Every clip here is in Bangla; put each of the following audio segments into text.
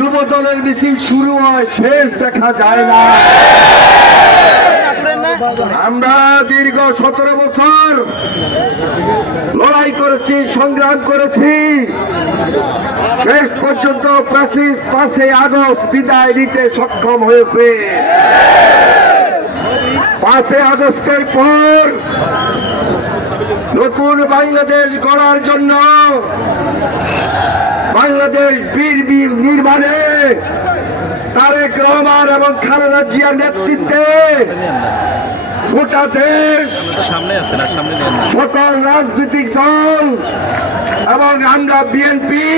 যুব দলের মিছিল শুরু হয়, শেষ দেখা যায় না। আমরা দীর্ঘ 17 বছর লড়াই করেছি, সংগ্রাম করেছি, শেষ পর্যন্ত 5ই আগস্ট বিদায় নিতে সক্ষম হয়েছে। 5ই আগস্টের পর নতুন বাংলাদেশ গড়ার জন্য বাংলাদেশ বীর নির্মাণে তারেক রহমান এবং খালেদা জিয়ার নেতৃত্বে গোটা দেশ, সকল রাজনৈতিক দল এবং আমরা বিএনপি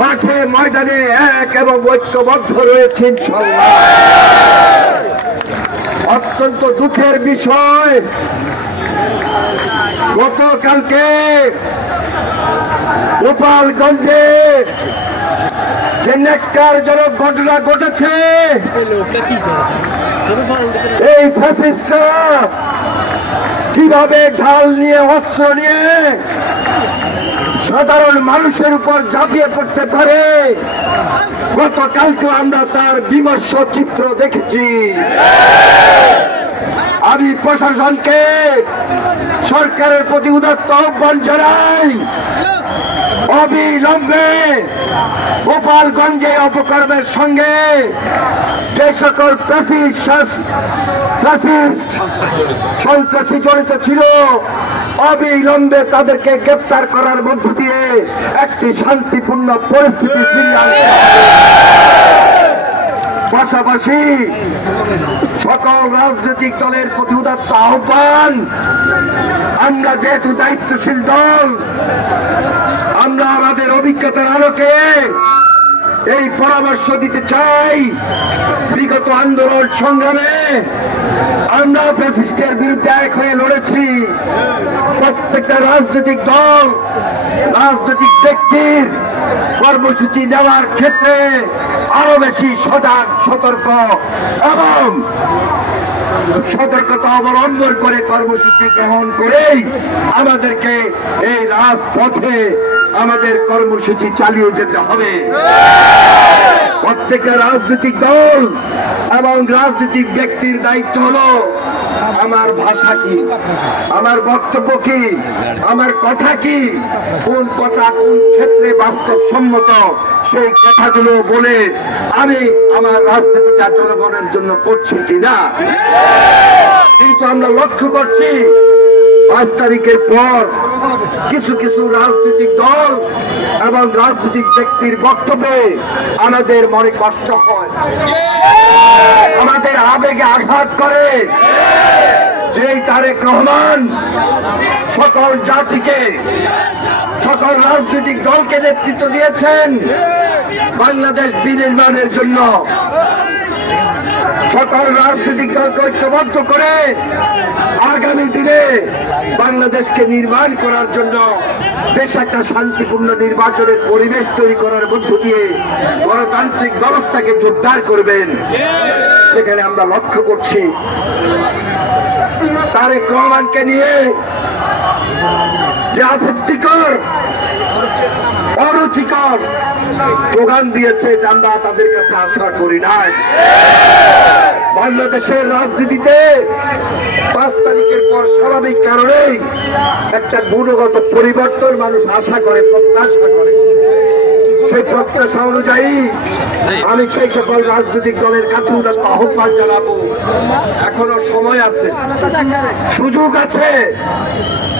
মাঠে ময়দানে এক এবং ঐক্যবদ্ধ রয়েছে ইনশাআল্লাহ। অত্যন্ত দুঃখের বিষয়, গতকালকে গোপালগঞ্জে যে ন্যাক্কারজনক ঘটনা ঘটেছে, এই ফ্যাসিস্টরা কিভাবে ঢাল নিয়ে, অস্ত্র নিয়ে সাধারণ মানুষের উপর ঝাঁপিয়ে পড়তে পারে, গতকালকে আমরা তার বিমর্ষ চিত্র দেখেছি। আমি প্রশাসনকে, সরকারের প্রতি উদাত্ত আহ্বান জানাই, অবিলম্বে গোপালগঞ্জে অপকর্মের সঙ্গে যে সকল সন্ত্রাসী জড়িত ছিল, অবিলম্বে তাদেরকে গ্রেপ্তার করার মধ্য দিয়ে একটি শান্তিপূর্ণ পরিস্থিতি ফিরিয়ে আনতে হবে। পাশাপাশি সকল রাজনৈতিক দলের প্রতি উদাত্ত আহ্বান, আমরা যেহেতু দায়িত্বশীল দল, আমরা আমাদের অভিজ্ঞতার আলোকে এই পরামর্শ দিতে চাই, বিগত আন্দোলন সংগ্রামে আমরা ফ্যাসিস্টের বিরুদ্ধে এক হয়ে লড়েছি। প্রত্যেকটা রাজনৈতিক দল, রাজনৈতিক ব্যক্তির কর্মসূচি নেওয়ার ক্ষেত্রে আরো বেশি সজাগ, সতর্ক এবং সতর্কতা অবলম্বন করে কর্মসূচি গ্রহণ করেই আমাদেরকে এই রাজপথে আমাদের কর্মসূচি চালিয়ে যেতে হবে। প্রত্যেকটা রাজনৈতিক দল এবং রাজনৈতিক ব্যক্তির দায়িত্ব হলো আমার ভাষা কি, আমার বক্তব্য কি, আমার কথা কি, কোন কথা কোন ক্ষেত্রে বাস্তবসম্মত, সেই কথাগুলো বলে আমি আমার রাজনীতিটা জনগণের জন্য করছি কিনা। কিন্তু আমরা লক্ষ্য করছি 5 তারিখের পর কিছু কিছু রাজনৈতিক দল এবং রাজনৈতিক ব্যক্তির বক্তব্যে আমাদের মনে কষ্ট হয়, আমাদের আবেগে আঘাত করে। যেই তারেক রহমান সকল জাতিকে, সকল রাজনৈতিক দলকে নেতৃত্ব দিয়েছেন বাংলাদেশ বিনির্মাণের জন্য, সকল রাজনৈতিক দলকে ঐক্যবদ্ধ করে আগামী দিনে বাংলাদেশকে নির্মাণ করার জন্য দেশে একটা শান্তিপূর্ণ নির্বাচনের পরিবেশ তৈরি করার মধ্য দিয়ে গণতান্ত্রিক ব্যবস্থাকে জোরদার করবেন, সেখানে আমরা লক্ষ্য করছি তারেক রহমানকে নিয়ে যে আপত্তিকর, অরুচিকর স্লোগান দিয়েছে, আমরা তাদের কাছে আশা করি নাই। বাংলাদেশের রাজনীতিতে 5 তারিখের পর স্বাভাবিক কারণেই একটা গুণগত পরিবর্তন মানুষ আশা করে, প্রত্যাশা করে। সেই প্রত্যাশা অনুযায়ী আমি সেই সকল রাজনৈতিক দলের কাছে উদাত্ত আহ্বান জানাবো, এখনো সময় আছে, সুযোগ আছে।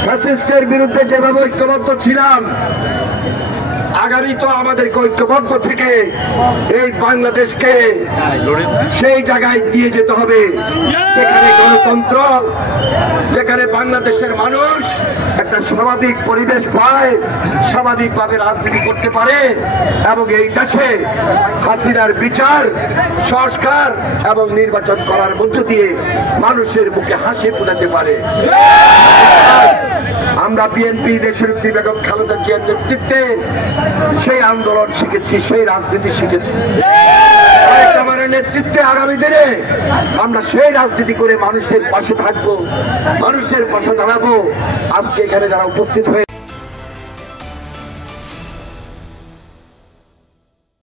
ফ্যাসিস্টের বিরুদ্ধে যেভাবে ঐক্যবদ্ধ ছিলাম, আগামী তো আমাদেরকে ঐক্যবদ্ধ থেকে এই বাংলাদেশকে সেই জায়গায় দিয়ে যেতে হবে যেখানে গণতন্ত্র, যেখানে বাংলাদেশের মানুষ একটা স্বাভাবিক পরিবেশ পায়, স্বাভাবিকভাবে রাজনীতি করতে পারে এবং এই দেশে হাসিনার বিচার, সংস্কার এবং নির্বাচন করার মধ্য দিয়ে মানুষের মুখে হাসি ফোটাতে পারে। আমরা বিএনপি দেশনেত্রী বেগম খালেদা জিয়ার নেতৃত্বে সেই আন্দোলন শিখেছি, সেই রাজনীতি শিখেছি। আমার নেতৃত্বে আগামী দিনে আমরা সেই রাজনীতি করে মানুষের পাশে থাকবো, মানুষের পাশে দাঁড়াবো। আজকে এখানে যারা উপস্থিত হয়ে